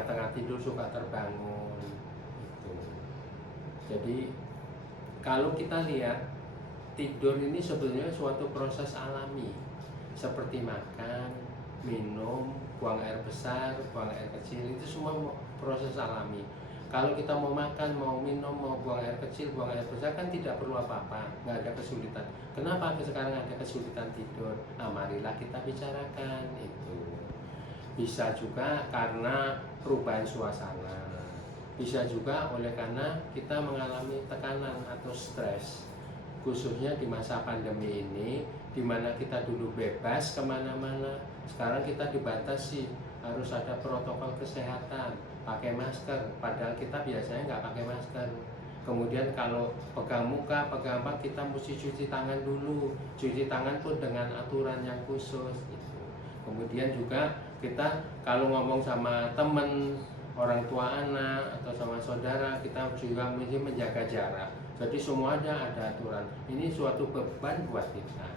tengah-tengah tidur suka terbangun gitu. Jadi kalau kita lihat, tidur ini sebetulnya suatu proses alami, seperti makan, minum, buang air besar, buang air kecil, itu semua proses alami. Kalau kita mau makan, mau minum, mau buang air kecil, buang air besar kan tidak perlu apa-apa, nggak ada kesulitan. Kenapa sekarang ada kesulitan tidur? Nah, marilah kita bicarakan itu. Bisa juga karena perubahan suasana, bisa juga oleh karena kita mengalami tekanan atau stres, khususnya di masa pandemi ini, di mana kita dulu bebas kemana-mana, sekarang kita dibatasi, harus ada protokol kesehatan, pakai masker, padahal kita biasanya nggak pakai masker. Kemudian kalau pegang muka, pegang apa, kita mesti cuci tangan dulu, cuci tangan pun dengan aturan yang khusus gitu. Kemudian juga kita kalau ngomong sama teman, orang tua anak, atau sama saudara, kita juga mesti menjaga jarak. Jadi semuanya ada aturan. Ini suatu beban buat kita.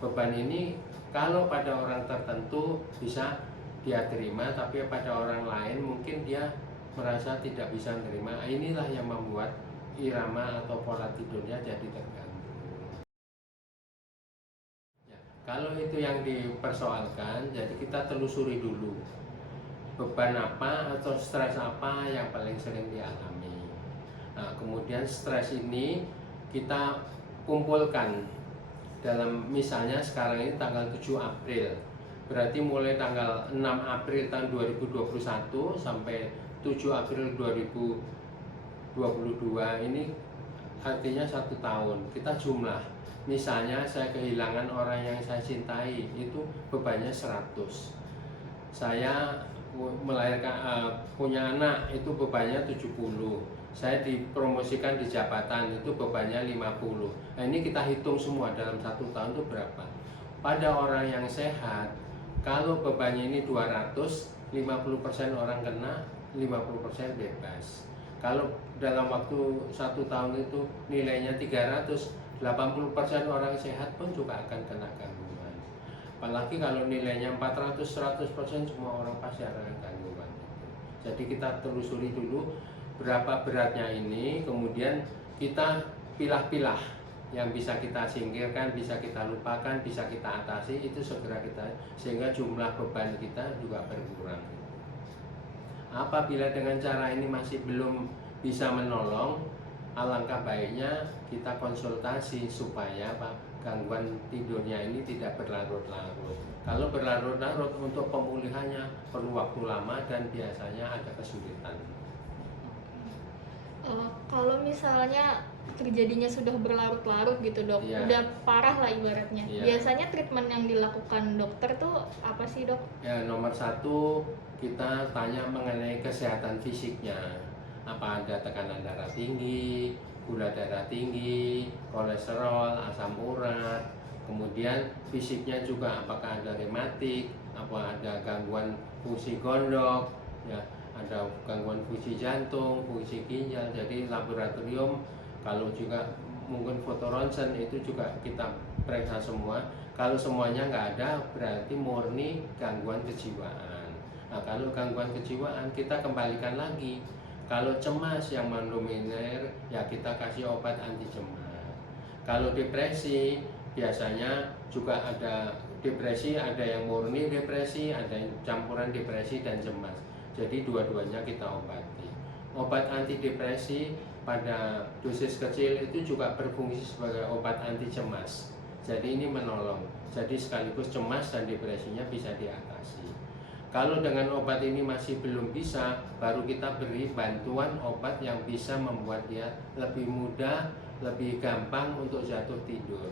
Beban ini kalau pada orang tertentu bisa dia terima, tapi pada orang lain mungkin dia merasa tidak bisa menerima. Inilah yang membuat irama atau pola tidurnya jadi terganggu. Ya, kalau itu yang dipersoalkan, jadi kita telusuri dulu beban apa atau stres apa yang paling sering dialami. Nah, kemudian stres ini kita kumpulkan dalam, misalnya sekarang ini tanggal 7 April, berarti mulai tanggal 6 April tahun 2021 sampai 7 April 2022 ini artinya 1 tahun. Kita jumlah, misalnya saya kehilangan orang yang saya cintai, itu bebannya 100. Saya melahirkan punya anak, itu bebannya 70. Saya dipromosikan di jabatan, itu bebannya 50. Nah, ini kita hitung semua dalam 1 tahun itu berapa. Pada orang yang sehat, kalau bebannya ini 200, 50% orang kena, 50% bebas. Kalau dalam waktu 1 tahun itu nilainya 300, 80% orang sehat pun juga akan kena gangguan. Apalagi kalau nilainya 400, 100%, semua orang pasti akan gangguan. Jadi kita telusuri dulu berapa beratnya ini, kemudian kita pilah-pilah yang bisa kita singkirkan, bisa kita lupakan, bisa kita atasi, itu segera kita, sehingga jumlah beban kita juga berkurang. Apabila dengan cara ini masih belum bisa menolong, alangkah baiknya kita konsultasi supaya gangguan tidurnya ini tidak berlarut-larut. Kalau berlarut-larut, untuk pemulihannya perlu waktu lama dan biasanya ada kesulitan. Kalau misalnya terjadinya sudah berlarut-larut gitu dok, Ya, udah parah lah ibaratnya. Ya. Biasanya treatment yang dilakukan dokter tuh apa sih dok? Ya, nomor 1 kita tanya mengenai kesehatan fisiknya. Apa ada tekanan darah tinggi, gula darah tinggi, kolesterol, asam urat. Kemudian fisiknya juga apakah ada rematik, apa ada gangguan fungsi gondok, ya, ada gangguan fungsi jantung, fungsi ginjal. Jadi laboratorium, kalau juga mungkin foto ronsen, itu juga kita periksa semua. Kalau semuanya nggak ada, berarti murni gangguan kejiwaan. Nah, kalau gangguan kejiwaan kita kembalikan lagi. Kalau cemas yang mendominir, ya kita kasih obat anti cemas. Kalau depresi, biasanya juga ada depresi, ada yang murni depresi, ada yang campuran depresi dan cemas. Jadi dua-duanya kita obati. Obat antidepresi pada dosis kecil itu juga berfungsi sebagai obat anti cemas. Jadi ini menolong. Jadi sekaligus cemas dan depresinya bisa diatasi. Kalau dengan obat ini masih belum bisa, baru kita beri bantuan obat yang bisa membuat dia lebih mudah, lebih gampang untuk jatuh tidur.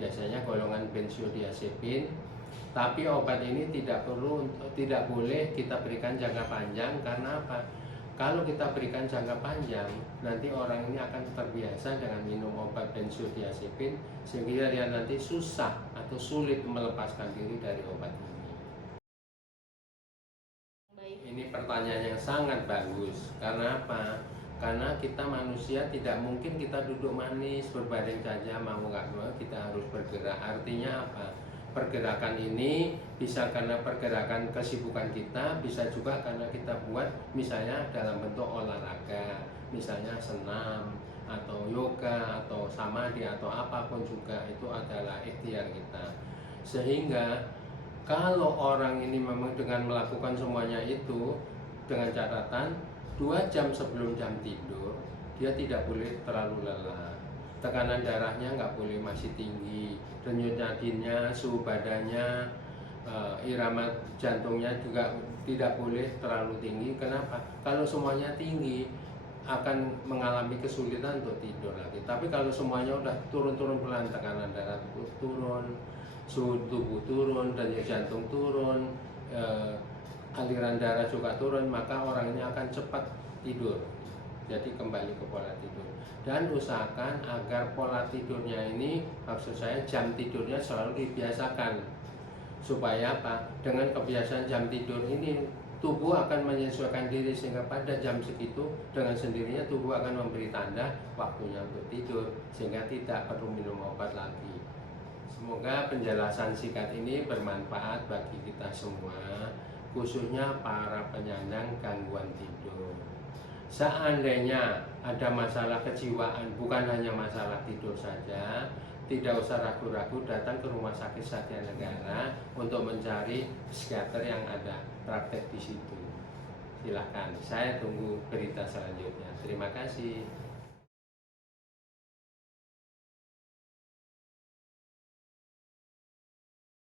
Biasanya golongan benzodiazepin. Tapi obat ini tidak boleh kita berikan jangka panjang. Karena apa? Kalau kita berikan jangka panjang, nanti orang ini akan terbiasa dengan minum obat benzodiazepin, sehingga dia nanti susah atau sulit melepaskan diri dari obat ini. Ini pertanyaan yang sangat bagus. Karena apa? Karena kita manusia tidak mungkin kita duduk manis berbaring saja, mau nggak mau kita harus bergerak. Artinya apa? pergerakan ini bisa karena pergerakan kesibukan kita, bisa juga karena kita buat misalnya dalam bentuk olahraga, misalnya senam atau yoga atau samadhi atau apapun juga, itu adalah ikhtiar kita. Sehingga kalau orang ini memang dengan melakukan semuanya itu dengan catatan 2 jam sebelum jam tidur dia tidak boleh terlalu lelah, tekanan darahnya nggak boleh masih tinggi, denyut nadinya, suhu badannya, irama jantungnya juga tidak boleh terlalu tinggi. Kenapa? Kalau semuanya tinggi akan mengalami kesulitan untuk tidur lagi. Tapi kalau semuanya udah turun-turun pelan, tekanan darah turun, suhu tubuh turun, denyut jantung turun, aliran darah juga turun, maka orang ini akan cepat tidur. Jadi kembali ke pola tidur, dan usahakan agar pola tidurnya ini, maksud saya jam tidurnya selalu dibiasakan. Supaya apa? Dengan kebiasaan jam tidur ini tubuh akan menyesuaikan diri, sehingga pada jam segitu dengan sendirinya tubuh akan memberi tanda waktunya untuk tidur, sehingga tidak perlu minum obat lagi. Semoga penjelasan singkat ini bermanfaat bagi kita semua, khususnya para penyandang gangguan tidur. Seandainya ada masalah kejiwaan, bukan hanya masalah tidur saja, tidak usah ragu-ragu datang ke Rumah Sakit Satya Negara untuk mencari psikiater yang ada praktek di situ. Silakan, saya tunggu berita selanjutnya. Terima kasih.